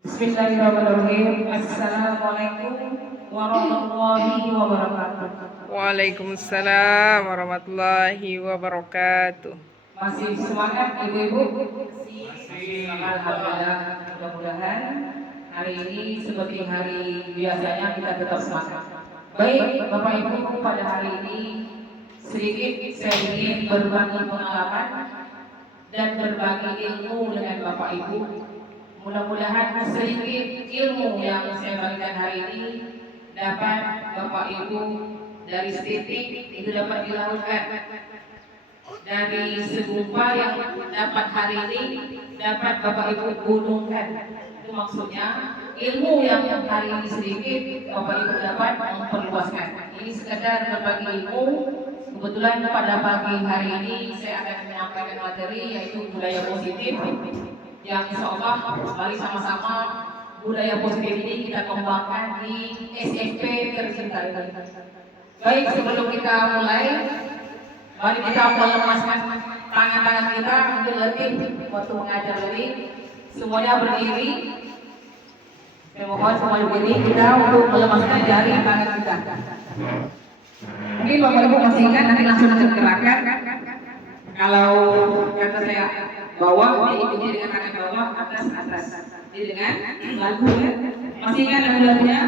Bismillahirrahmanirrahim. Assalamualaikum warahmatullahi wabarakatuh. Waalaikumsalam warahmatullahi wabarakatuh. Masih semangat ibu-ibu? Alhamdulillah. Mudah-mudahan hari ini seperti hari biasanya kita tetap semangat. Baik Bapak Ibu, pada hari ini sedikit saya ingin berbagi pengalaman dan berbagi ilmu dengan Bapak Ibu. Mudah-mudahan sedikit ilmu yang saya bagikan hari ini dapat Bapak Ibu dari setitik itu dapat dilakukan, dari segumpal yang dapat hari ini dapat Bapak Ibu gunungkan. Itu maksudnya ilmu yang hari ini sedikit Bapak Ibu dapat memperluaskan. Ini sekedar berbagi ilmu. Kebetulan pada pagi hari ini saya akan menyampaikan materi yaitu budaya positif, yang insya Allah mari sama-sama budaya positif ini kita kembangkan di SMP tercinta ini. Baik, sebelum kita mulai, mari kita melemaskan tangan-tangan kita untuk letih waktu mengajar tadi. Semuanya berdiri. Saya mohon semua berdiri kita untuk melemaskan jari tangan kita. Mungkin Bapak Ibu masih ingat, nanti langsung gerakan. Kalau kata saya bawah, diikuti dengan tangan bawah, atas. Jadi dengan lagu ya. Masih ingat lagunya?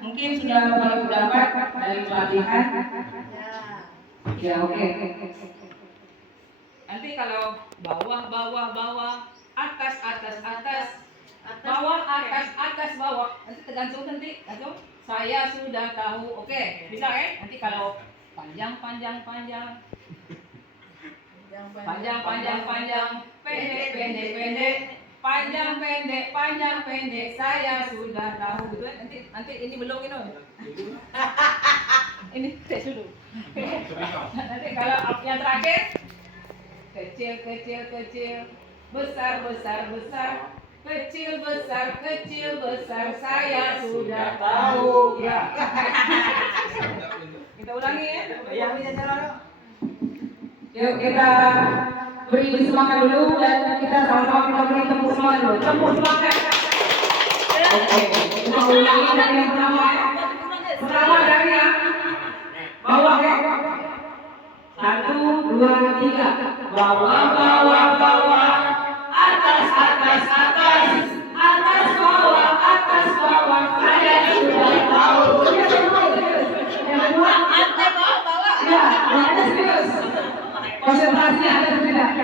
Mungkin sudah Bapak Ibu dapat dari pelatihan. Ya, oke. Nanti kalau bawah, atas, bawah, atas, bawah. Nanti tergantung saya sudah tahu. Oke, bisa kan? Nanti kalau panjang, pendek, panjang, pendek, saya sudah tahu. Gitu. Nanti ini belum ini. Ini tes dulu. Nanti kalau yang terakhir kecil, besar, kecil, besar, saya sudah tahu. Ya. Kita ulangi ya. Yuk kita beri semangat dulu dan kita sama-sama kita beri tepuk semangat dulu. Tepuk semangat. Oke. Kita ulangi dari yang pertama ya. Pertama dari yang bawah ya. 1, 2, 3. Bawah. Atas, bawah, saya sudah tahu. Yang dua, bawah. Ya, atas terus. Konsentrasinya ada atau tidak?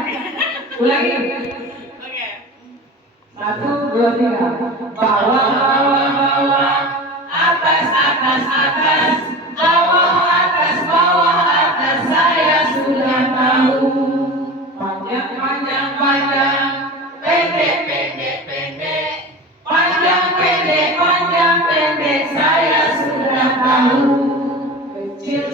Ulangi. Oke. 1, 2, 3. Bawah. Atas. Bawah, atas, saya sudah tahu. Panjang, pendek. Panjang, pendek, saya sudah tahu. Kecil,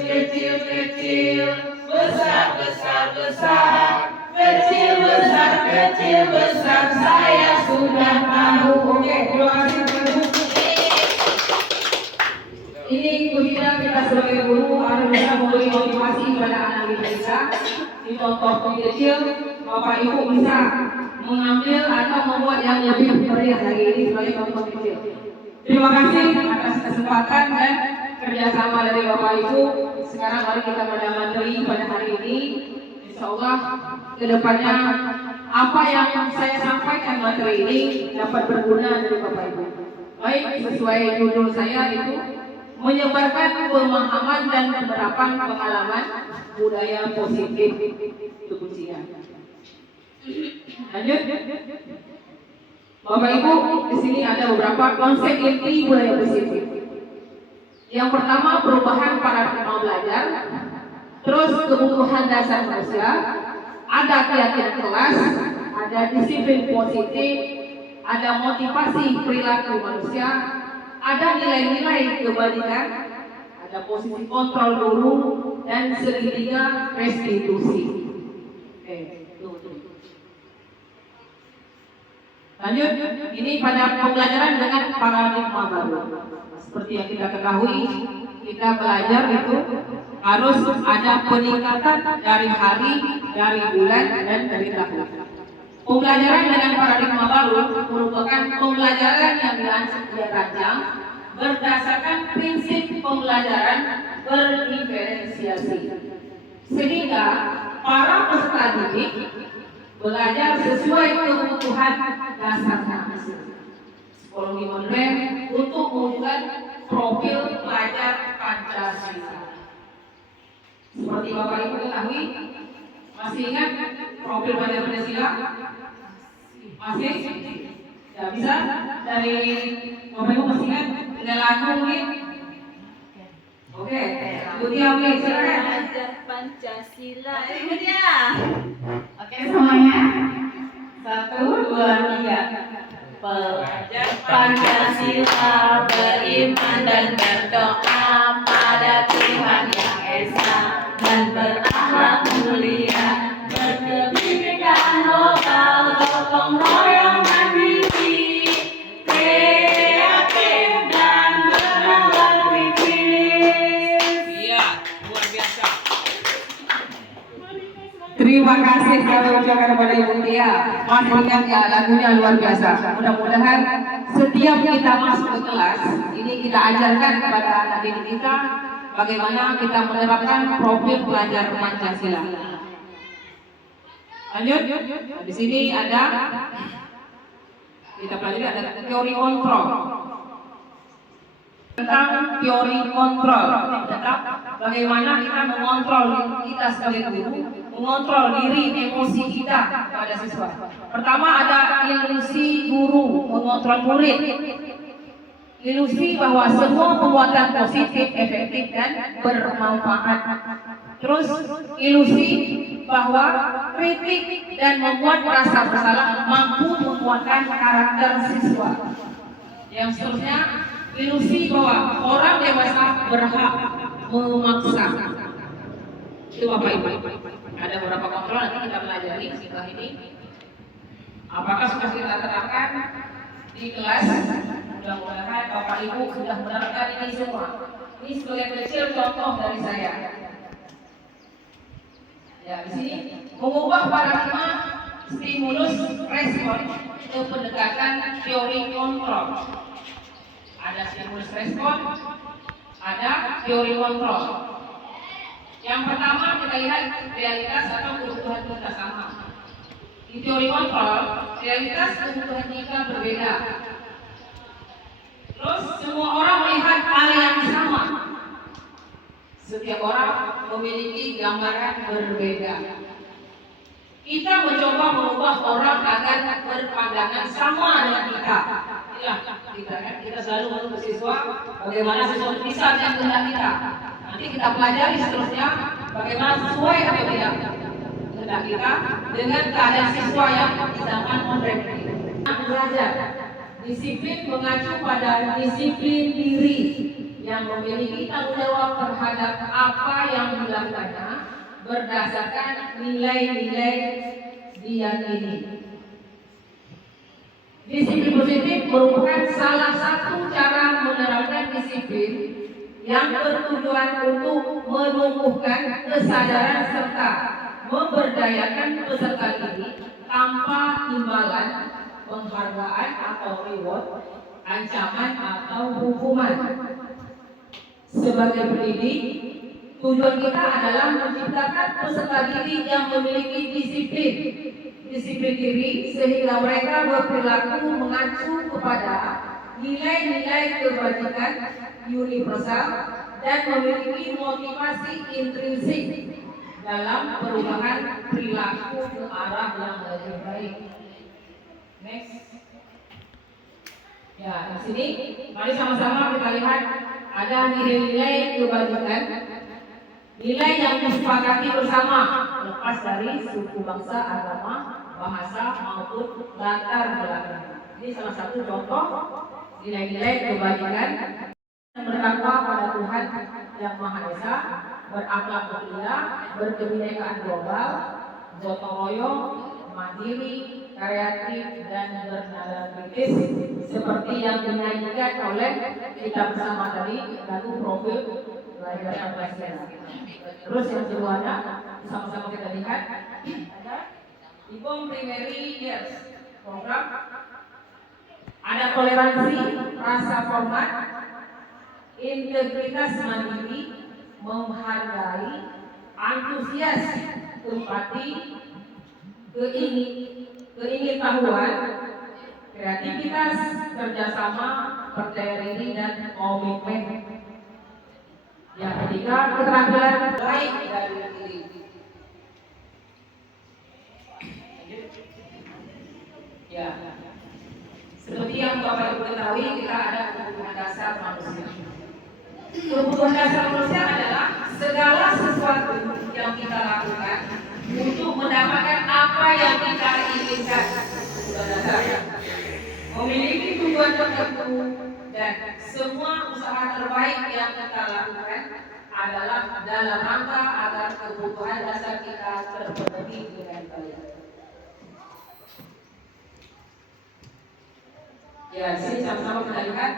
besar. Kecil, besar, saya sudah tahu. Oke, terima kasih. Ini kita sebagai guru harus bisa memberi motivasi kepada anak kita. Di contoh kecil, Bapak Ibu bisa mengambil atau membuat yang lebih meriah lagi ini sebagai contoh kecil. Terima kasih atas kesempatan dan kerjasama dari Bapak Ibu. Sekarang mari kita pada materi pada hari ini. Insya Allah kedepannya apa yang saya sampaikan materi ini dapat berguna dari Bapak Ibu. Baik, sesuai judul saya itu menyebarkan pemahaman dan penerapan pengalaman budaya positif itu kuncinya. Lanjut. Bapak Ibu, di sini ada beberapa konsep inti budaya positif. Yang pertama, perubahan paradigma belajar, terus kebutuhan dasar manusia, ada keyakinan kelas, ada disiplin positif, ada motivasi perilaku manusia, ada nilai-nilai kebaikan, ada posisi kontrol dulu, dan segitiga restitusi. Lanjut, ini pada pembelajaran dengan paradigma baru. Seperti yang kita ketahui, kita belajar itu harus ada peningkatan dari hari, dari bulan, dan dari tahun. Pembelajaran dengan paradigma baru merupakan pembelajaran yang dirancang berdasarkan prinsip pembelajaran berdiferensiasi, sehingga para peserta didik belajar sesuai kebutuhan dasar manusia. Psikologi modern untuk mewujudkan profil pelajar Pancasila. Seperti Bapak Ibu ketahui, masih ingat profil pelajar Pancasila? Masih? Ya, bisa dari Bapak Ibu masih ingat? Ada lagu mungkin? Oke, Bu Tia, oke, silakan. Belajar Pancasila, itu dia. Oke semuanya. 1, 2, 3. Belajar Pancasila, beriman dan berdoa pada Tuhan yang Esa dan berakhlak mulia, berkebinekaan lokal, gotong royong mandiri, kreatif dan bernalar kritis. Iya, luar biasa. Terima kasih kami ucapkan kepada Ibu Tia. Masih ingat ya, lagunya luar biasa. Mudah-mudahan setiap kita masuk ke kelas, ini kita ajarkan kepada anak didik kita bagaimana kita menerapkan profil pelajar Pancasila. Lanjut. Di sini ada kita pelajari ada teori kontrol. Tentang teori kontrol, tentang bagaimana kita mengontrol kita sebagai guru, mengontrol diri emosi kita pada siswa. Pertama ada ilusi guru mengontrol murid. Ilusi bahwa semua perbuatan positif, efektif dan bermanfaat. Terus ilusi bahwa kritik dan membuat rasa bersalah mampu menguatkan karakter siswa. Yang seterusnya ilusi bahwa orang dewasa berhak memaksa. Itu Bapak Ibu. Ada beberapa kontrol nanti kita pelajari setelah ini. Apakah sudah kita terapkan di kelas? Mudah-mudahan Bapak Ibu sudah menerapkan ini semua. Ini sebagai kecil contoh dari saya. Ya, di sini mengubah paradigma stimulus respon ke pendekatan teori kontrol. Ada stimulus respon, ada teori kontrol. Yang pertama kita lihat realitas atau kebutuhan kita sama. Di teori kontrol, realitas kebutuhan kita berbeda. Terus semua orang melihat hal yang sama. Setiap orang memiliki gambaran berbeda. Kita mencoba mengubah orang agar berpandangan sama dengan kita. Kita selalu menurut siswa bagaimana siswa bisa dengan kehendak kita. Nanti kita pelajari seterusnya bagaimana sesuai atau tidak kehendak kita dengan keadaan siswa yang di zaman modern. Belajar disiplin mengacu pada disiplin diri yang memiliki tanggung jawab terhadap apa yang dilakukannya berdasarkan nilai-nilai diyakini. Disiplin positif merupakan salah satu cara menerapkan disiplin yang bertujuan untuk menumbuhkan kesadaran serta memberdayakan peserta didik tanpa imbalan, penghargaan atau reward, ancaman atau hukuman. Sebagai pendidik, tujuan kita adalah menciptakan peserta didik yang memiliki disiplin diri sehingga mereka berperilaku mengacu kepada nilai-nilai kebajikan universal dan memiliki motivasi intrinsik dalam perubahan perilaku ke arah yang lebih baik. Next. Ya, di sini mari sama-sama kita lihat ada nilai-nilai kebajikan, nilai yang disepakati bersama lepas dari suku, bangsa, agama, bahasa maupun latar belakang. Ini salah satu contoh nilai-nilai kebajikan yang bertakwa pada Tuhan yang Maha Esa, berakhlak mulia, berkebinekaan global, gotong royong, mandiri, kreatif dan bernalar kritis seperti yang dinyanyikan oleh kita bersama tadi lagu profil pelajar Pancasila. Terus yang keduanya sama-sama kita lihat ada IPOM Primary Years program ada toleransi, rasa hormat, integritas mandiri, menghargai, antusias, empati, keingintahuan, kreativitas, kerjasama, percaya diri, dan komitmen. Yang ketiga, keterampilan baik dari diri. Ya, seperti yang Bapak Ibu ketahui, kita ada kebutuhan dasar manusia. Kebutuhan dasar manusia adalah segala sesuatu yang kita lakukan untuk mendapatkan apa yang kita inginkan. Kebutuhan dasar memiliki tujuan tertentu, dan semua usaha terbaik yang kita lakukan adalah dalam rangka agar kebutuhan dasar kita terpenuhi dengan baik. Ya, sini sama-sama kita lihat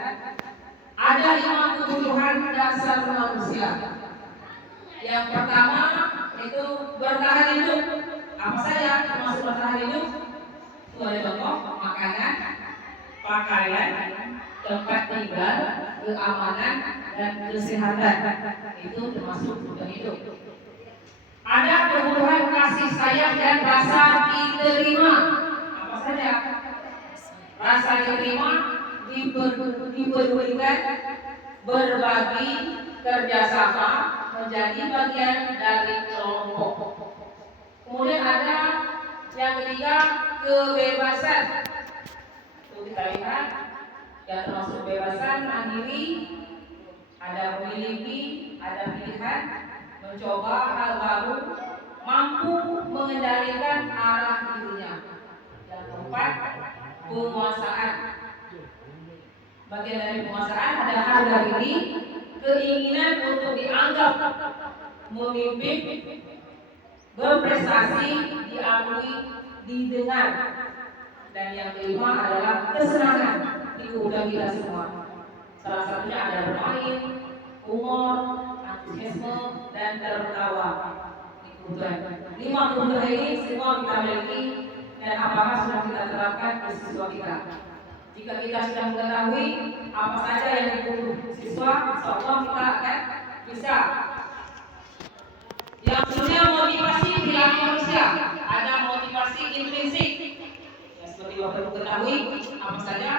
ada 5 kebutuhan dasar manusia. Yang pertama itu bertahan hidup. Apa saja termasuk bertahan hidup? Itu ada contoh makanan, pakaian, tempat tinggal, keamanan, dan kesehatan. Itu termasuk kebutuhan hidup. Ada kebutuhan kasih sayang dan rasa diterima. Apa saja? Rasa diterima, dipedulikan, berbagi, kerjasama, menjadi bagian dari kelompok. Kemudian ada yang ketiga, kebebasan. Itu kita lihat, yang termasuk kebebasan mandiri, ada memiliki, ada pilihan, mencoba hal baru, mampu mengendalikan arah dirinya. Yang keempat, penguasaan. Bagian dari penguasaan ada harga diri, keinginan untuk dianggap memimpin, berprestasi, diakui, didengar. Dan yang kelima adalah kesenangan. Itu udah kita semua. Salah satunya ada bermain, humor, antusiasme, dan tertawa. Kebutuhan 5 kebutuhan ini semua kita miliki, dan apakah sudah kita terapkan ke siswa kita. Jika kita sudah mengetahui apa saja yang dibutuhkan siswa, insyaallah kita akan bisa. Yang kedua, motivasi perilaku manusia. Ada motivasi intrinsik. Ya, seperti Bapak Ibu ketahui, apa saja?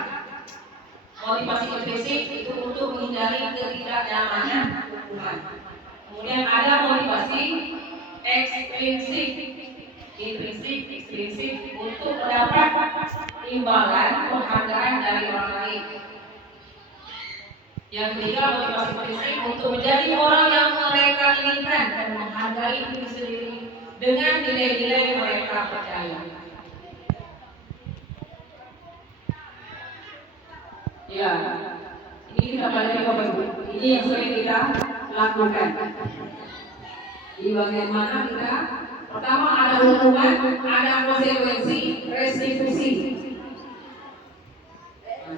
Motivasi intrinsik itu untuk menghindari ketidaknyamanan lingkungan. Kemudian ada motivasi ekstrinsik. Intrinsik untuk mendapat imbalan penghargaan dari orang lain. Yang ketiga, motivasi prinsip untuk menjadi orang yang mereka inginkan dan menghargai diri sendiri dengan nilai-nilai mereka percaya. Ya, ini kita pelajari Bapak Ibu. Ini yang sering kita lakukan. Di bagian mana kita? Pertama ada hukuman, ada konsekuensi, restitusi.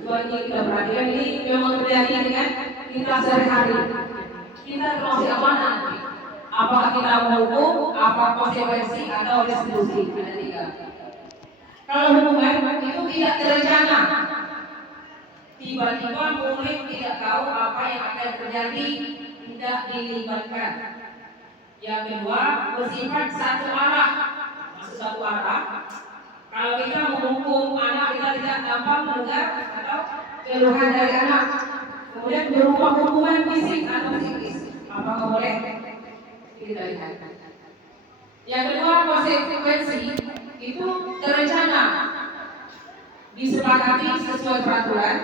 Dua ini kita perhatikan, ini memang terjadi dengan kita sehari-hari. Kita termasuk apa nanti? Apakah kita menghukum, apa konsekuensi atau restitusi? Ada 3. Kalau hukuman itu tidak terencana. Tiba-tiba murid tidak tahu apa yang akan terjadi, tidak dilibatkan. Yang kedua, bersifat satu arah. Maksud satu arah, kalau kita menghukum anak, kita tidak gampang mendengar atau keluhan dari anak. Kemudian berupa hukuman fisik atau psikis. Apakah boleh? Kita lihat. Yang kedua, konsekuensi itu terencana, disepakati sesuai peraturan.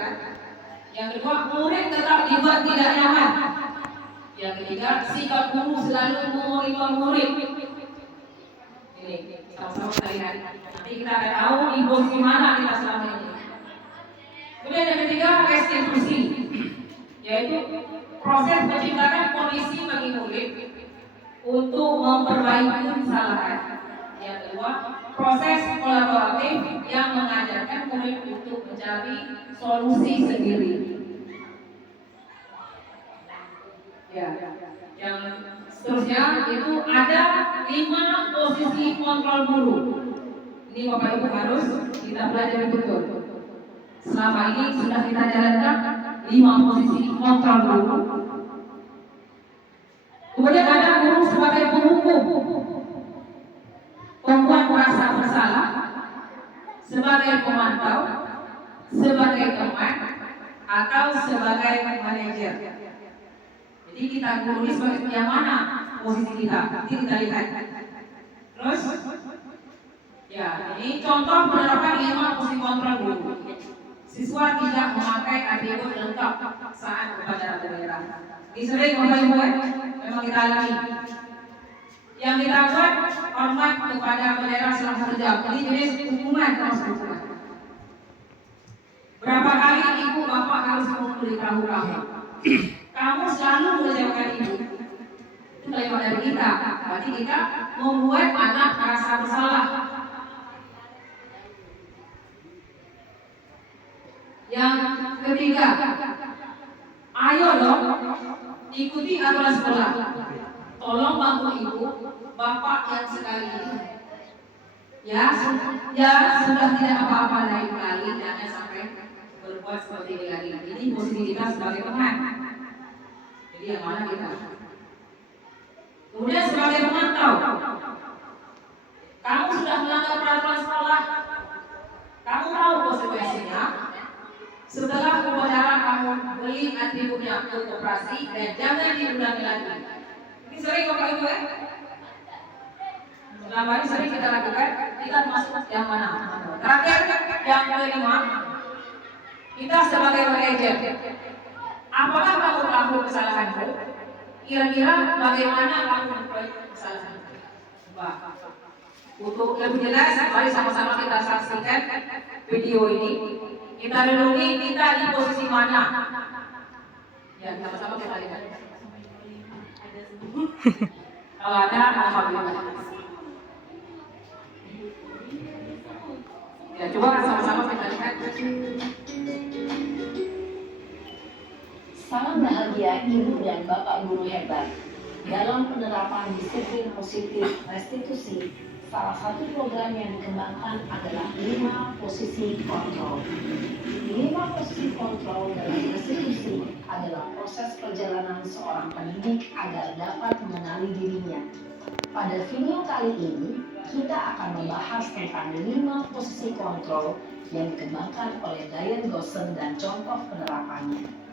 Yang kedua, murid tetap dibuat tidak nyaman. Yang ketiga, sikap guru selalu menerima murid. Ini sama-sama kita lihat. Nanti kita akan tahu di posisi mana kita selama ini. Kemudian yang ketiga, restitusi, yaitu proses menciptakan kondisi bagi murid untuk memperbaiki kesalahan. Yang kedua, proses kolaboratif yang mengajarkan murid untuk mencari solusi sendiri. Ya, yang seterusnya itu ada 5 posisi kontrol guru. 5 Ini Bapak Ibu harus kita pelajari betul. Selama ini sudah kita jalankan 5 posisi kontrol dulu. Kemudian ada guru sebagai penghukum, pembuat merasa bersalah, sebagai pemantau, sebagai teman, atau sebagai manajer. Jadi kita guru ini sebagai yang mana posisi kita? Nanti kita lihat. Terus, ya ini contoh penerapan 5 posisi kontrol guru. Siswa tidak memakai atribut lengkap saat upacara bendera. Ini sering Bapak Ibu memang kita alami. Yang kita buat hormat kepada bendera selama 1 jam. Ini jenis hukuman termasuk hukuman. Berapa kali ibu bapak harus mengumpuli perahu-perahu? Kamu selalu mengecewakan ibu. Itu lewat dari kita. Berarti kita membuat anak merasa bersalah. Yang ketiga, ayo dong ikuti aturan sekolah. Tolong bantu ibu, bapak yang sekali ini. Ya sudah tidak apa-apa lain kali, jangan sampai berbuat seperti ini lagi. Ini posisi kita sebagai teman. Jadi yang mana kita? Kemudian sebagai pemantau, kamu sudah melanggar peraturan sekolah. Kamu tahu konsekuensinya. Setelah upacara kamu beli atributnya ke koperasi dan jangan diulangi lagi. Ini sering Bapak Ibu ya? Selama ini sering kita lakukan. Kita masuk yang mana? Terakhir yang kelima, kita sebagai manajer. Apakah kamu tahu kesalahanmu? Kira-kira bagaimana kamu memperbaiki kesalahanmu? Untuk lebih jelas, mari sama-sama kita saksikan video ini. Kita renungi kita di posisi mana. Ya, sama-sama kita lihat. Kalau ada, alhamdulillah. Ya, coba sama-sama kita lihat. Salam bahagia Ibu dan Bapak Guru hebat. Dalam penerapan disiplin positif restitusi, salah satu program yang dikembangkan adalah 5 posisi kontrol. 5 posisi kontrol dalam restitusi adalah proses perjalanan seorang pendidik agar dapat mengenali dirinya. Pada video kali ini, kita akan membahas tentang 5 posisi kontrol yang dikembangkan oleh Diane Gossen dan contoh penerapannya.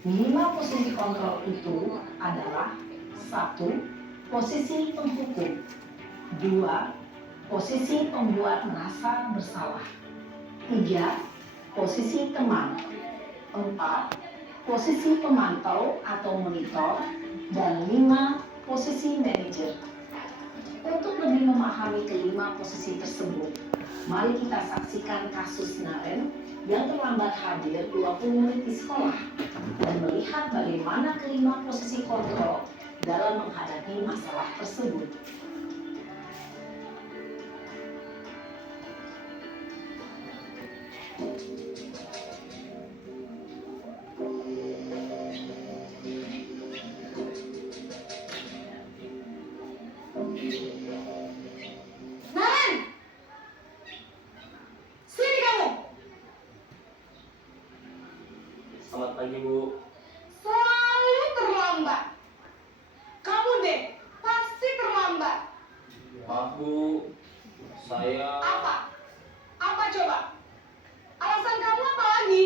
Lima posisi kontrol itu adalah 1. Posisi penghukum, 2. Posisi pembuat merasa bersalah, 3. Posisi teman, 4. Posisi pemantau atau monitor, dan 5. Posisi manajer. Untuk lebih memahami kelima posisi tersebut, mari kita saksikan kasus Naren yang terlambat hadir 20 menit di sekolah dan melihat bagaimana kelima posisi kontrol dalam menghadapi masalah tersebut. Naren, sini kamu. Selamat pagi, Bu. Selalu terlambat. Kamu deh, pasti terlambat. Maaf, Bu. Saya Apa? Apa coba? Alasan kamu apa lagi?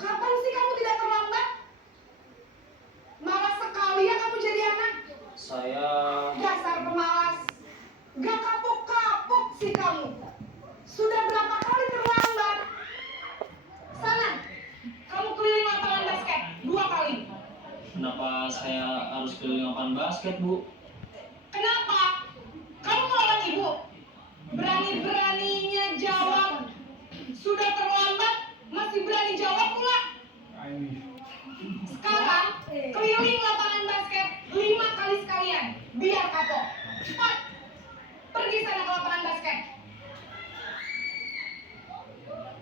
Kapan sih kamu tidak terlambat? Malas sekali ya kamu jadi anak. saya Dasar pemalas. Gak kapok-kapok sih kamu. Sudah berapa kali terlambat? Sana, kamu keliling lapangan basket 2 kali. Kenapa saya harus keliling lapangan basket, Bu? Kenapa? Kamu melawan ibu? Berani-beraninya jawab. Sudah terlambat, masih berani jawab pula. Sekarang, keliling lapangan basket 5 kali sekalian. Biar kapok. Cepat, pergi sana ke lapangan basket.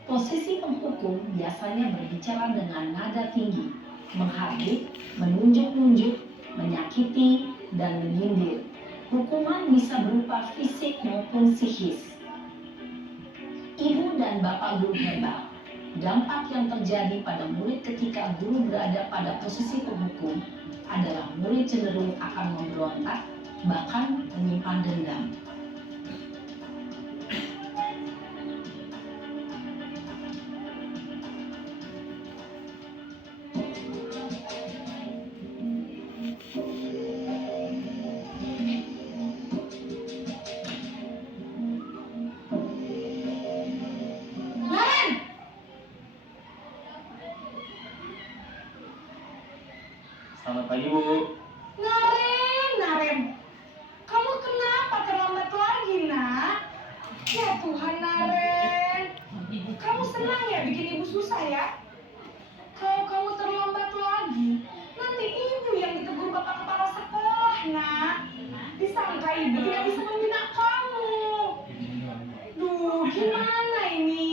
Posisi penghukum biasanya berbicara dengan nada tinggi. menghardik, menunjuk-nunjuk, menyakiti, dan menyindir. Hukuman bisa berupa fisik maupun psikis. Ibu dan bapak guru hebat. Dampak yang terjadi pada murid ketika guru berada pada posisi penghukum adalah murid cenderung akan memberontak, bahkan menyimpan dendam. Naren, Selamat pagi, Bu. Naren, kamu kenapa terlambat lagi, nak? Ya Tuhan, Naren, kamu senang ya bikin ibu susah ya? Kalau kamu terlambat lagi, nanti ibu yang ditegur bapak kepala sekolah, nak. Disangka ibu tidak bisa membina kamu. Duh, gimana ini?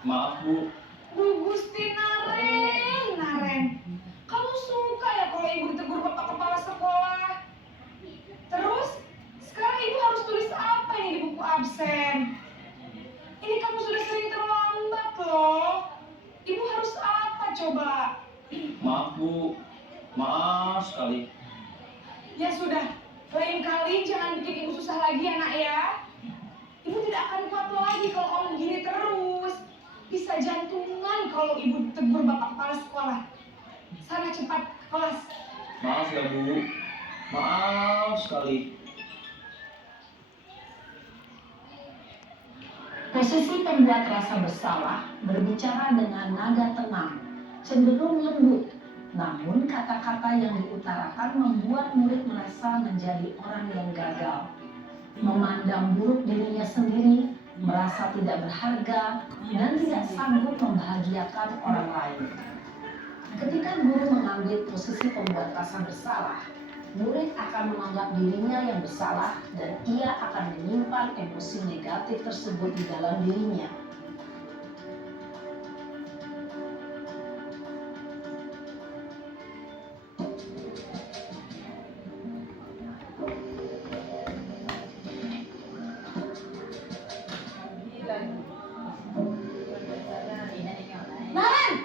Maaf, Bu. Duh, Gusti Naren, kamu suka ya kalau ibu ditegur bapak kepala sekolah? Terus, sekarang ibu harus tulis apa ini di buku absen? Ini kamu sudah sering terlambat loh. Ibu harus apa coba? Maaf, Bu. Maaf sekali. Ya sudah, lain kali jangan bikin ibu susah lagi ya nak ya. Ibu tidak akan kuat lagi kalau kamu begini terus. Bisa jantungan kalau ibu tegur bapak kepala sekolah. Sana cepat ke kelas. Maaf ya, Bu. Maaf sekali. Posisi pembuat rasa bersalah berbicara dengan nada tenang, cenderung lembut. Namun kata-kata yang diutarakan membuat murid merasa menjadi orang yang gagal. Memandang buruk dirinya sendiri, merasa tidak berharga, dan tidak sanggup membahagiakan orang lain. Ketika guru mengambil posisi pembuat rasa bersalah, murid akan menganggap dirinya yang bersalah dan ia akan menyimpan emosi negatif tersebut di dalam dirinya. Naren,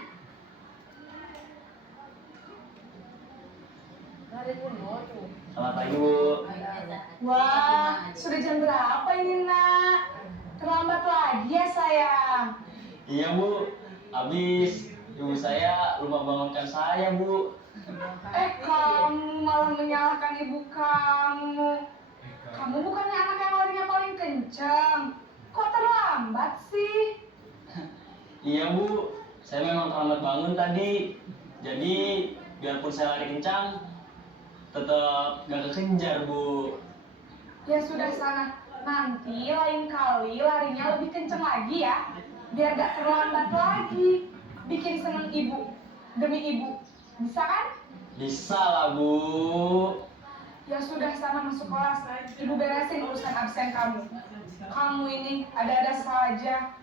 Selamat pagi, Bu. wah, sudah jam berapa ini nak? Terlambat lagi ya sayang. Iya, Bu. Habis ibu saya lupa bangunkan saya, Bu. Kamu malah menyalahkan ibu kamu. Kamu bukannya anak yang larinya paling kencang. Kok terlambat sih? Iya, Bu. Saya memang terlambat bangun tadi. Jadi, biarpun saya lari kencang, tetap gak kekejar, Bu. Ya sudah sana. Nanti lain kali larinya lebih kencang lagi ya. Biar gak terlambat lagi. Bikin seneng ibu. Demi ibu. Bisa kan? Bisa lah, Bu. Ya sudah sana masuk kelas. Ibu beresin urusan absen kamu. Kamu ini ada-ada saja.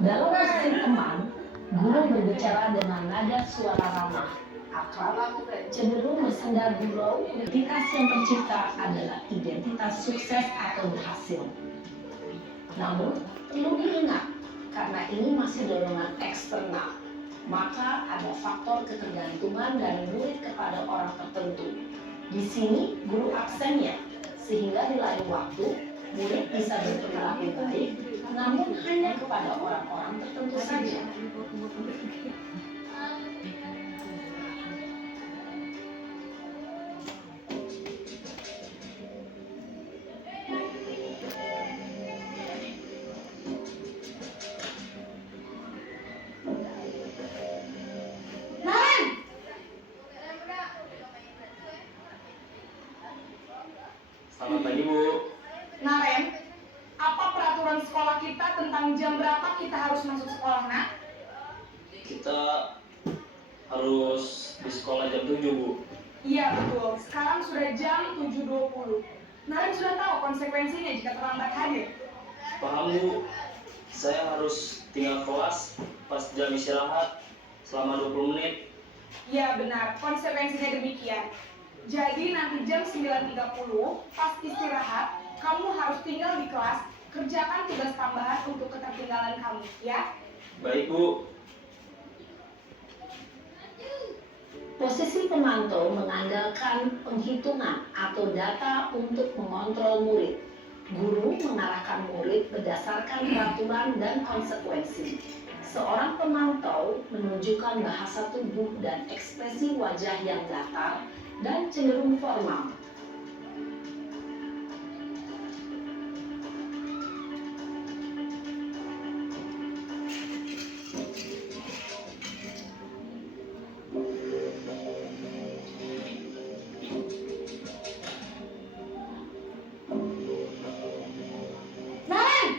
Dalam posisi teman, guru berbicara dengan nada suara ramah, akrab, cenderung bersenda gurau. Identitas yang tercipta adalah identitas sukses atau berhasil. Namun, perlu diingat, karena ini masih dorongan eksternal, maka ada faktor ketergantungan dari murid kepada orang tertentu. Di sini, guru absennya, sehingga di lain waktu, murid bisa berperilaku baik, namun hanya kepada orang-orang tertentu saja. Naren, Selamat pagi, Bu. Naren, apa peraturan sekolah kita tentang jam berapa kita harus masuk sekolah, nak? Kita harus di sekolah jam 7, Bu. Iya betul, sekarang sudah jam 7.20. Naren sudah tahu konsekuensinya jika terlambat hadir. Paham, Bu. saya harus tinggal kelas pas jam istirahat selama 20 menit. Ya benar, konsekuensinya demikian. Jadi nanti jam 9.30 pas istirahat, kamu harus tinggal di kelas, kerjakan tugas tambahan untuk ketertinggalan kamu, ya? Baik, Bu. Posisi pemantau mengandalkan penghitungan atau data untuk mengontrol murid. Guru mengarahkan murid berdasarkan peraturan dan konsekuensi. Seorang pemantau menunjukkan bahasa tubuh dan ekspresi wajah yang datar dan cenderung formal. Naren!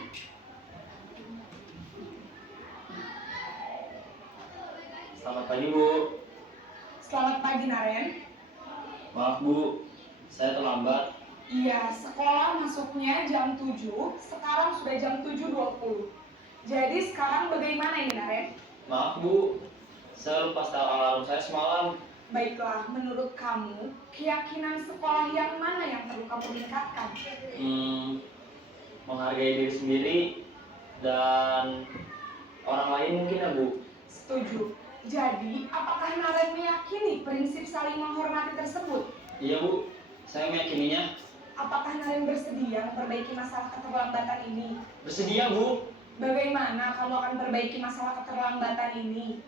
Selamat pagi, Bu. Selamat pagi, Naren. Maaf, Bu. Saya terlambat. Iya, sekolah masuknya jam 7, sekarang sudah jam 7.20. Jadi sekarang bagaimana ini, Naren? Maaf, Bu. Saya lupa setel alarm saya semalam. Baiklah, menurut kamu, keyakinan sekolah yang mana yang perlu kamu tingkatkan? Menghargai diri sendiri dan orang lain mungkin ya, Bu. Setuju. Jadi, apakah Naren meyakini prinsip saling menghormati tersebut? Iya, Bu. Saya meyakininya. Apakah Naren bersedia memperbaiki masalah keterlambatan ini? Bersedia, Bu. Bagaimana kamu akan perbaiki masalah keterlambatan ini?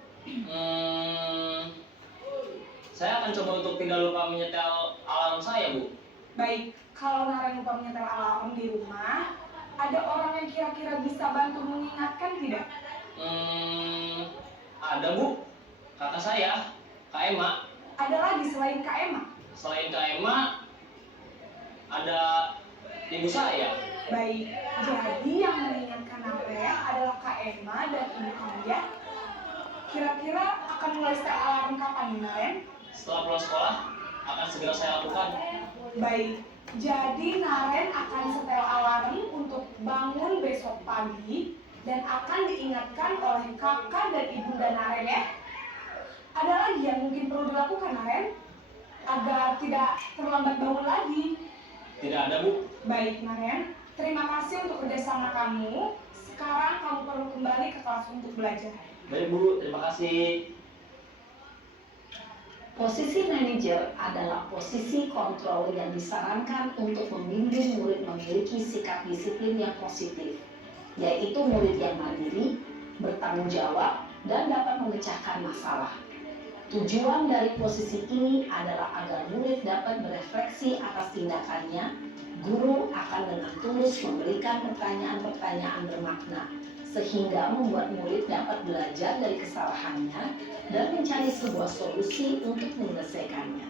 Saya akan coba untuk tidak lupa menyetel alarm saya, Bu. Baik, kalau Naren lupa menyetel alarm di rumah, ada orang yang kira-kira bisa bantu mengingatkan tidak? Ada, Bu. Kakak saya, Kak Emma. Ada lagi selain Kak Emma? Selain Kak Emma, ada ibu saya. Baik, jadi yang mengingatkan Naren adalah Kak Emma dan ibu kamu ya? Kira-kira akan mulai setel alarm kapan nih, Naren? Setelah pulang sekolah, akan segera saya lakukan. Baik, jadi Naren akan setel alarm untuk bangun besok pagi dan akan diingatkan oleh kakak dan ibunda Naren ya. Ada lagi yang mungkin perlu dilakukan, Naren? Agar tidak terlambat bangun lagi. Tidak ada, Bu. Baik, Naren. Terima kasih untuk kerjasama kamu. Sekarang kamu perlu kembali ke kelas untuk belajar. Baik, Bu. Terima kasih. Posisi manajer adalah posisi kontrol yang disarankan untuk membimbing murid memiliki sikap disiplin yang positif, yaitu murid yang mandiri, bertanggung jawab, dan dapat memecahkan masalah. Tujuan dari posisi ini adalah agar murid dapat berefleksi atas tindakannya. Guru akan dengan tulus memberikan pertanyaan-pertanyaan bermakna, sehingga membuat murid dapat belajar dari kesalahannya dan mencari sebuah solusi untuk menyelesaikannya.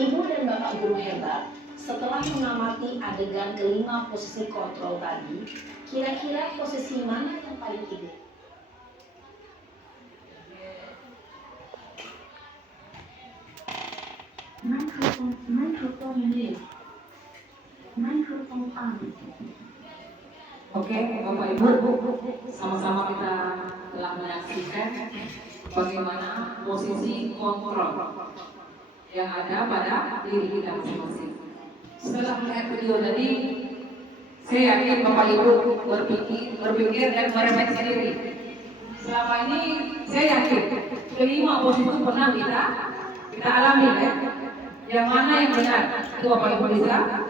Ibu dan Bapak guru hebat, setelah mengamati adegan kelima posisi kontrol tadi, kira-kira posisi mana yang paling ideal? Microphone on. Oke, Bapak Ibu, sama-sama kita telah menyaksikan bagaimana posisi kontrol yang ada pada diri kita masing-masing. Setelah melihat video tadi, saya yakin Bapak Ibu berpikir dan merefleksi diri. Selama ini saya yakin kelima posisi itu pernah kita alami ya. Yang mana yang benar? Itu Bapak Ibu bisa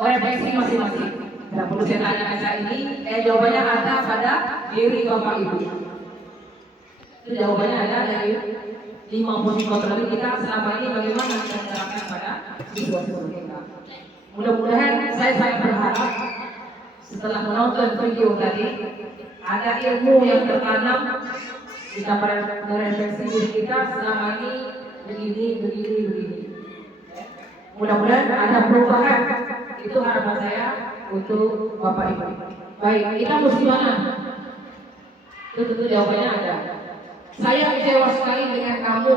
merefleksi masing-masing. Tidak perlu saya tanya saat ini, jawabannya ada pada diri Bapak Ibu. Itu jawabannya ada dari 5 posisi kontrol kita selama ini bagaimana kita menerapkan pada siswa-siswa kita. Mudah-mudahan saya sangat berharap setelah menonton video tadi ada ilmu yang tertanam, kita merefleksi diri kita selama ini begini. Mudah-mudahan ada perubahan. Itu harapan saya untuk Bapak Ibu. Baik, kita mesti mana? Itu tentu jawabannya ada. Saya kecewa sekali dengan kamu.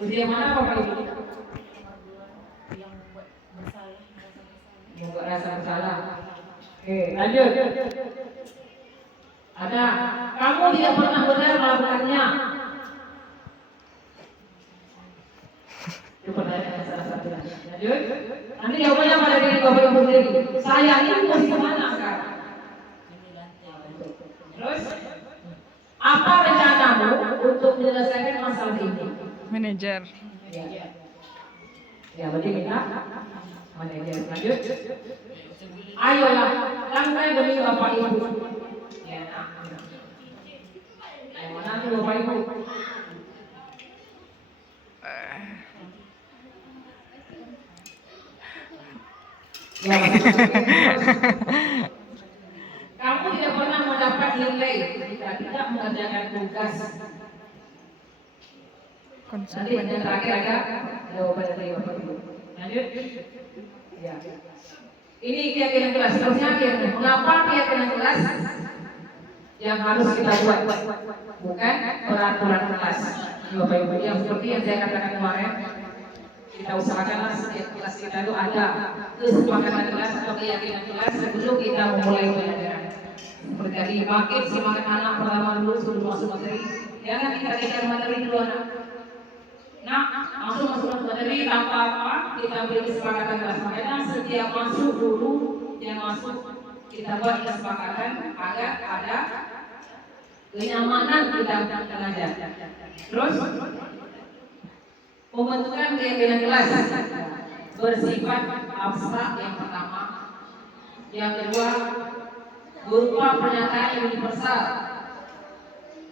Mesti yang mana Bapak Ibu? Yang rasa bersalah. Oke, lanjut. Ada, kamu tidak pernah benar melakukannya. Itu pertanyaan salah satu. Lanjut. Nanti jawabannya pada diri Bapak Ibu sendiri. Saya ini mesti mana sekarang? Terus, apa rencanamu untuk menyelesaikan masalah ini? Manajer. Ya, berarti minta manajer. Lanjut. Ayolah, lakukan demi Bapak Ibu. Ya, yang mana nih Bapak Ibu? Ya, kamu tidak pernah mendapat nilai jika tidak mengerjakan tugas. Nanti yang terakhir ada jawaban dari Bapak Ibu. Lanjut. Ya. Ini keyakinan kelas. Terusnya keyakinan. Mengapa keyakinan kelas yang harus kita buat, bukan peraturan kelas? Bapak Ibu, yang seperti yang saya katakan kemarin, kita usahakanlah setiap kelas kita itu ada kesepakatan kelas atau keyakinan kelas sebelum kita memulai pelajaran. Seperti tadi, makin semangat anak pertama dulu sebelum masuk materi. Jangan kita kejar materi dulu anak. Nah, masuk materi tanpa apa kita beri kesepakatan kelas. Makanya setiap masuk dulu yang masuk kita buat kesepakatan agar ada kenyamanan kita mengajar. Terus pembentukan keyakinan kelas bersifat abstrak yang pertama. Yang kedua berupa pernyataan yang universal.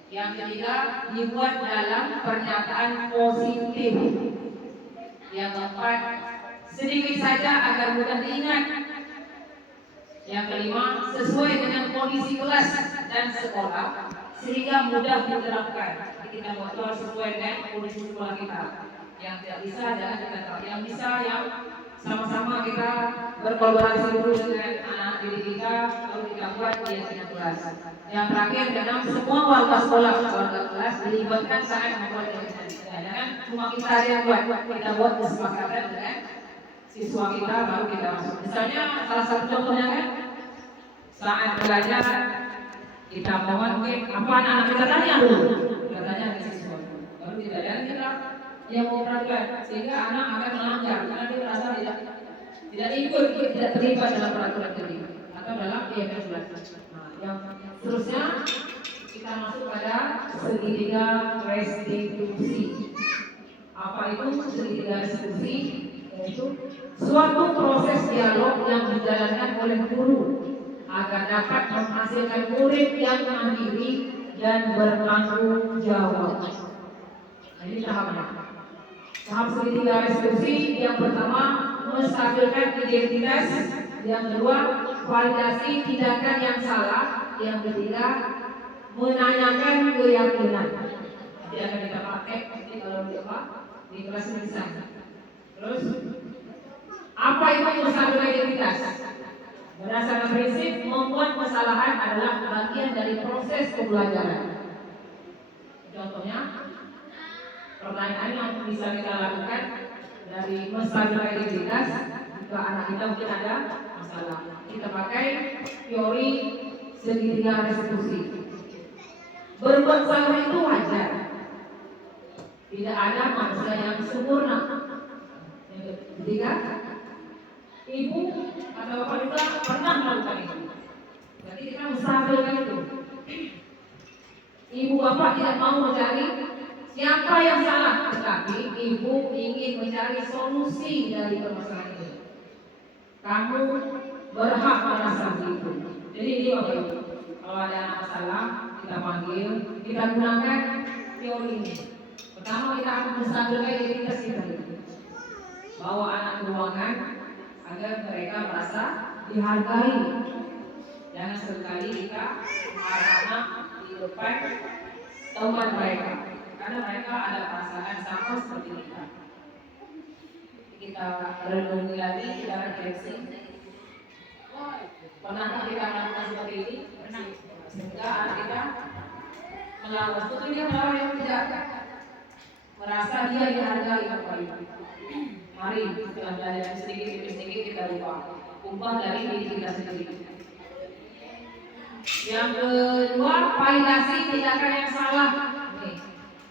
Yang ketiga dibuat dalam pernyataan positif. Yang keempat sedikit saja agar mudah diingat. Yang kelima sesuai dengan kondisi kelas dan sekolah sehingga mudah diterapkan. Jadi kita buat itu harus sesuai dengan kondisi sekolah kita. Yang tidak bisa jangan kita terapkan. Yang bisa yang sama-sama kita berkolaborasi dulu dengan anak didik kita lalu kita buat keyakinan kelas. Yang terakhir dalam semua warga sekolah warga kelas dilibatkan saat membuat keyakinan. Jangan cuma kita yang buat, kita buat kesepakatan dengan siswa kita baru kita masuk. Misalnya salah satu contohnya kan saat belajar kita mohon apa anak-anak kita tanya dulu, kita tanya ke siswa, baru kita jalan kita yang mau peraturan sehingga anak akan melanggar karena dia merasa tidak ikut tidak terlibat dalam peraturan ini atau dalam keyakinan kelas. Nah, yang seterusnya kita masuk pada segitiga restitusi. Apa itu segitiga restitusi? Yaitu suatu proses dialog yang dijalankan oleh guru agar dapat menghasilkan murid yang mandiri dan bertanggung jawab. Nah, ini tahapannya. Tahap segitiga restitusi yang pertama menstabilkan identitas, yang kedua validasi tindakan yang salah, yang ketiga menanyakan keyakinan. Nanti akan kita pakai nanti kalau di kelas bisa. Terus apa itu menstabilkan identitas? Berdasarkan prinsip membuat kesalahan adalah bagian dari proses pembelajaran. Contohnya pertanyaan yang bisa kita lakukan dari menstabilkan identitas jika anak kita mungkin ada masalah. Kita pakai teori segitiga restitusi. Berbuat salah itu wajar. Tidak ada manusia yang sempurna. Yang ketiga, ibu atau bapak juga pernah melakukan itu. Berarti kita menstabilkan itu. Ibu bapak tidak mau mencari siapa yang salah, tetapi ibu ingin mencari solusi dari permasalahan itu. Kamu berhak merasa begitu. Jadi ini Bapak Ibu, kalau ada masalah kita panggil, kita gunakan teori ini. Pertama kita akan menstabilkan identitas kita. Bawa anak ke ruangan agar mereka merasa dihargai. Jangan sekali kita anak di depan teman mereka. Karena mereka ada perasaan sama seperti kita. Kita renungi lagi, kita refleksi. Pernahkah kita melakukan seperti ini? Pernah. Sehingga anak kita melawan. Betul dia melawan yang tidak merasa dia dihargai Bapak Ibu. Mari kita belajar sedikit demi sedikit kita ubah dari diri kita sendiri. Yang kedua, validasi tindakan yang salah. Nih,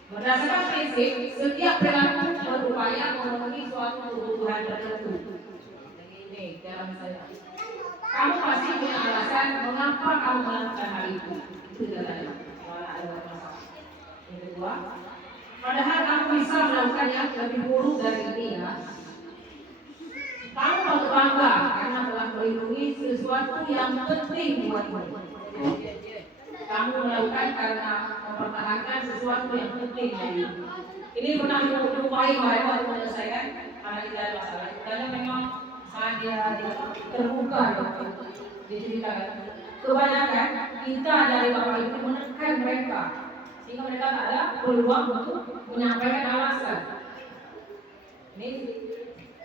berdasarkan prinsip, setiap perilaku berupaya memenuhi suatu kebutuhan tertentu. Ini dalam saya. Kamu pasti punya alasan mengapa kamu melakukan hal itu. Itu jalannya. Malah ada masalah. Yang kedua, padahal kamu bisa melakukan yang lebih buruk dari ini ya. Kamu patut bangga karena telah melindungi sesuatu yang penting buatmu. Kamu melakukan karena mempertahankan sesuatu yang penting dari ini pernah diupai oleh waktu menyelesaikan karena tidak ada masalah. Karena memang saat dia terbuka diceritakan. Kebanyakan kita dari Bapak Ibu menekan mereka sehingga mereka tak ada peluang untuk menyampaikan alasan. Ini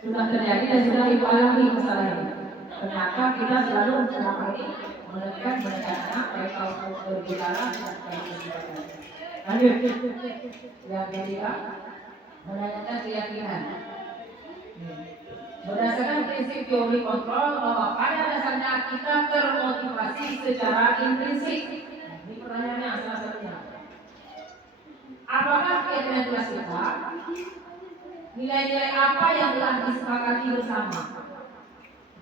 sudah terjadi dan sudah Ibu alami masalah ini. Ternyata kita selalu selama ini menekan mereka untuk berbicara dan berbicara. Lanjut, yang ketiga menanyakan keyakinan. Berdasarkan prinsip teori kontrol bahwa pada dasarnya kita termotivasi secara intrinsik. Ini pertanyaannya salah satunya. Apakah keyakinan kelas kita? Nilai-nilai apa yang telah disepakati bersama?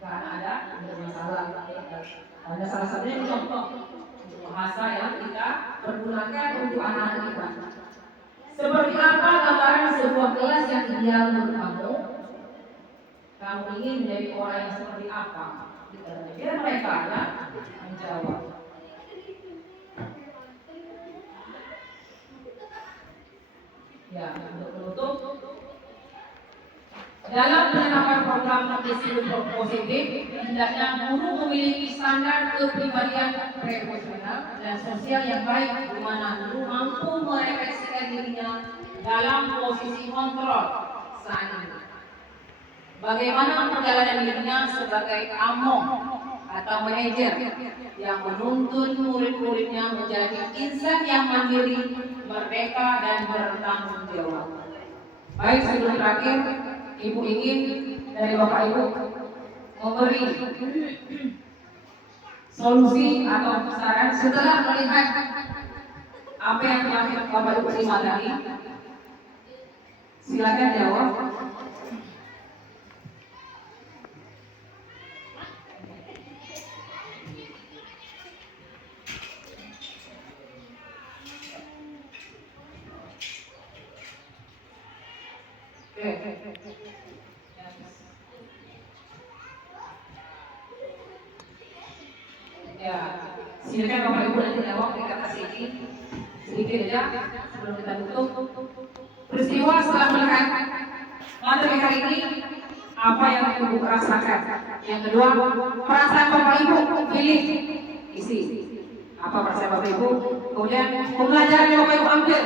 Karena ada masalah. Ada salah satunya contoh bahasa yang kita pergunakan untuk anak-anak kita. Seperti apa gambaran sebuah kelas yang ideal menurut kamu? Kamu ingin menjadi orang yang seperti apa? Biar mereka ya menjawab. Ya, untuk menutup. Dalam penerapan program disiplin positif, hendaknya guru memiliki standar kepribadian profesional dan sosial yang baik, di mana guru mampu merefleksikan dirinya dalam posisi kontrol saat ini. Bagaimana perjalanan dirinya sebagai among atau manajer yang menuntun murid-muridnya menjadi insan yang mandiri, merdeka dan bertanggung jawab. Baik, sebelum terakhir, Ibu ingin dari Bapak Ibu memberi solusi atau saran setelah melihat apa yang telah Bapak Ibu terima tadi. Silakan jawab. Ya, silakan Bapak Ibu nanti jawab di kertas ini sedikit aja sebelum kita tutup. Peristiwa setelah melihat materi hari ini, apa yang Ibu rasakan? Yang kedua, perasaan Bapak Ibu pilih isi apa perasaan Bapak Ibu. Kemudian pembelajaran yang Bapak Ibu ambil.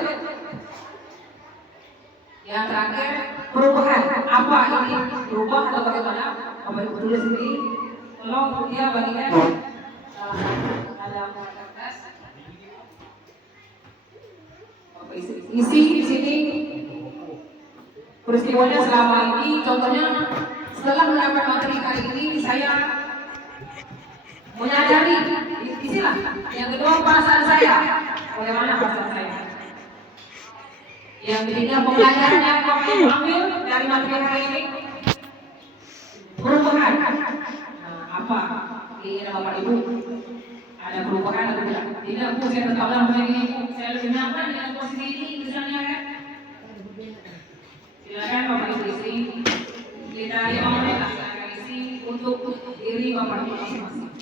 Yang terakhir, perubahan apa ini? Berubah atau bagaimana? Bapak Ibu tulis sendiri. Tolong dia bagikan dalam kertas. Isi di sini peristiwanya selama ini. Contohnya setelah mendapat materi kali ini saya menyadari. Isilah. Yang kedua, perasaan saya. Bagaimana perasaan saya? Yang ketiga, pembelajaran yang Bapak Ibu ambil dari materi hari ini. Perubahan. Apa keinginan Bapak Ibu? Ada perubahan atau tidak? Tidak, Bu, saya tetaplah begini. Saya lebih nyaman dengan posisi ini misalnya kan? Silakan Bapak Ibu isi. Kita lihat silakan isi untuk diri Bapak Ibu masing-masing.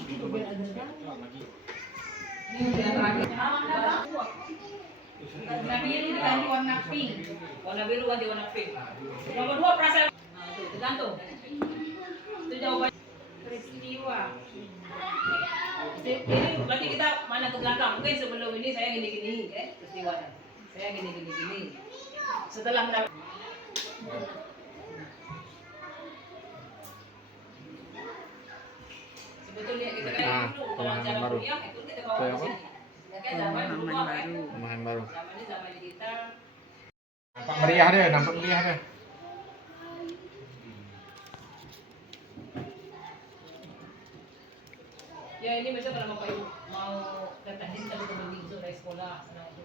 Ini sudah terakhir. Warna biru ganti warna pink. Warna biru ganti warna pink. Nomor 2 perasaan. Nah, itu tergantung. Itu jawabannya. Peristiwa. Ini berarti kita mana ke belakang. Mungkin sebelum ini saya gini-gini, peristiwanya. Saya gini-gini. Setelah mendapat sebetulnya kita dalam cara kuliah itu kita bawa ke sini. Zaman berubah kan. Pemain baru. Zaman ini zaman digital. Nampak meriah deh. Ya ini macam kalau Bapak Ibu mau mau datahin kalau ke dari sekolah senang itu.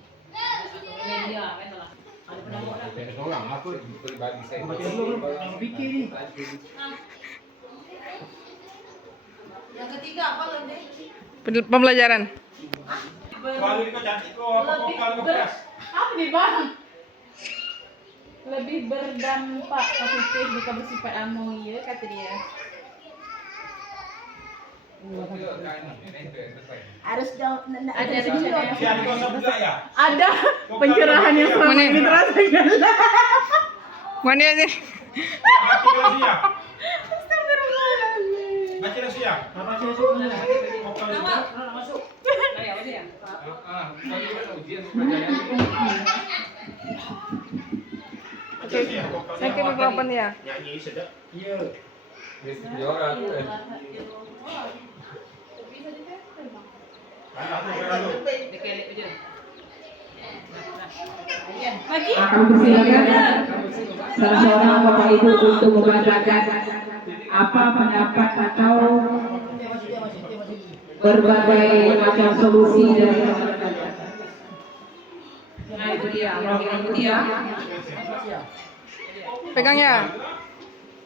Media, salah. Ada pendapat orang. Ada orang aku pribadi saya. Pikir ni. Yang ketiga apa lagi? Pembelajaran. Kalau kau cantik kau apa kau kalau kau keras. Apa nih bang? Lebih berdampak positif jika bersifat amonia kata dia. Harus ada video. Siapa kau sebut ya? Ada pencerahan yang selama ini terasakan. Mana ni? Baca kalau siap. Astagfirullahaladzim. Baca kalau siap. Nama masuk. Saya apa dia? Oke, saya ke mikrofon ya. Nyanyi sedap. Iya. Juara tu. Alah tu. Dekelek aja. Lagi? Akan persilakan salah seorang Bapak Ibu untuk membacakan apa pendapat atau berbagai macam solusi dari masyarakat. Nah itu dia, itu dia. Pegangnya.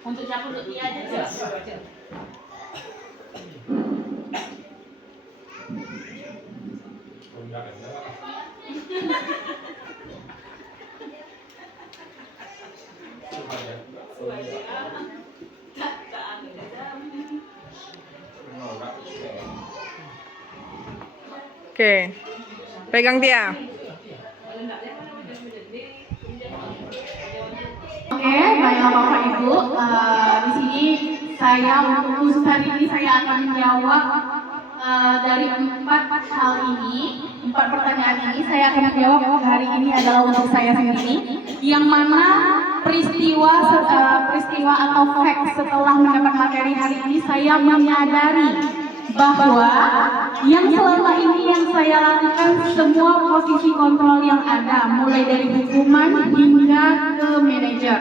Untuk siapa untuk dia aja. Oke. Pegang dia. Oke, baiklah Bapak Ibu, di sini saya untuk khusus hari ini saya akan menjawab dari empat hal ini, empat pertanyaan ini saya akan menjawab hari ini adalah untuk saya sendiri, yang mana peristiwa atau fact setelah mendapat materi hari ini saya menyadari bahwa yang selama ini yang saya lakukan semua posisi kontrol yang ada, mulai dari hukuman hingga ke manajer.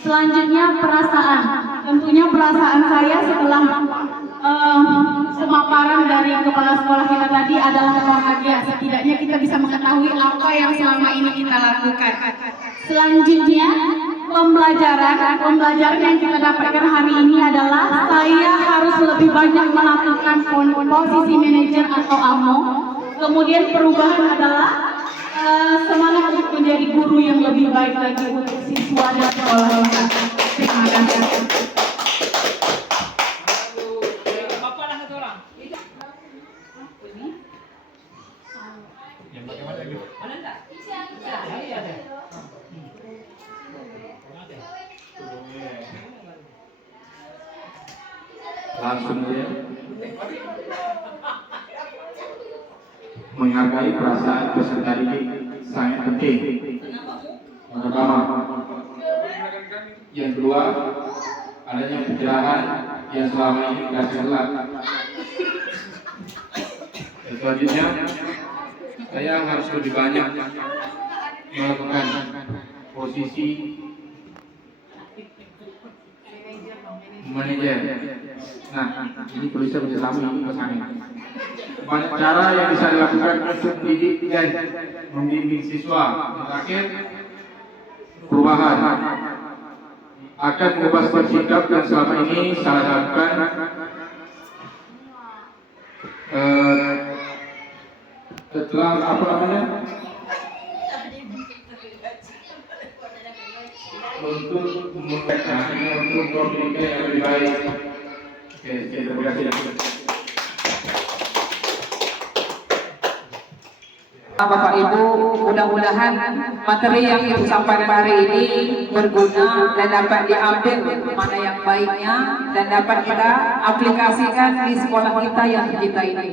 Selanjutnya perasaan, tentunya perasaan saya setelah pemaparan dari kepala sekolah kita tadi adalah bahagia. Setidaknya kita bisa mengetahui apa yang selama ini kita lakukan. Selanjutnya pembelajaran yang kita dapatkan hari ini adalah saya harus lebih banyak melakukan posisi manajer atau AMO. Kemudian perubahan adalah semangat untuk menjadi guru yang lebih baik lagi untuk siswa dan sekolah kita. Terima kasih. Bapak lah satu orang. Yang bagaimana itu? Mana enggak? Iya ada. Langsung dia menghargai perasaan peserta didik sangat penting. Yang pertama, yang kedua adanya pencerahan yang selama ini dikasih telat. Selanjutnya saya harus lebih banyak melakukan posisi manajer. Nah, ini tulisnya bisa sama ini pesannya. Banyak cara yang bisa dilakukan untuk mendidik dan membimbing siswa. Yang terakhir, perubahan akan mengubah sikap yang selama ini saya lakukan. Setelah apa namanya? Untuk memiliki yang lebih baik. Oke, terima kasih. Bapak Ibu, mudah-mudahan materi yang Ibu sampaikan hari ini berguna dan dapat diambil mana yang baiknya dan dapat kita aplikasikan di sekolah kita yang tercinta ini.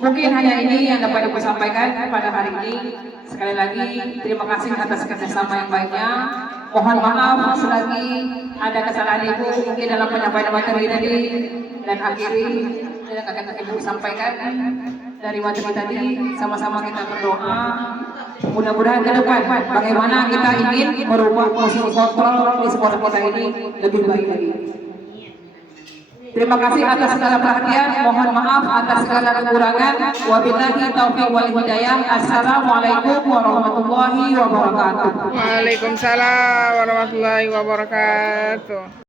Mungkin hanya ini yang dapat Ibu sampaikan pada hari ini. Sekali lagi terima kasih atas kerjasama yang baiknya. Mohon maaf selagi ada kesalahan Ibu mungkin dalam penyampaian materi tadi, dan akhiri yang akan Ibu sampaikan dari materi tadi. Sama-sama kita berdoa mudah-mudahan ke depan bagaimana kita ingin merubah posisi kontrol di sekolah kita ini lebih baik lagi. Terima kasih atas segala perhatian. Mohon maaf atas segala kekurangan. Wabillahi taufiq wal hidayah. Assalamualaikum warahmatullahi wabarakatuh. Waalaikumsalam warahmatullahi wabarakatuh.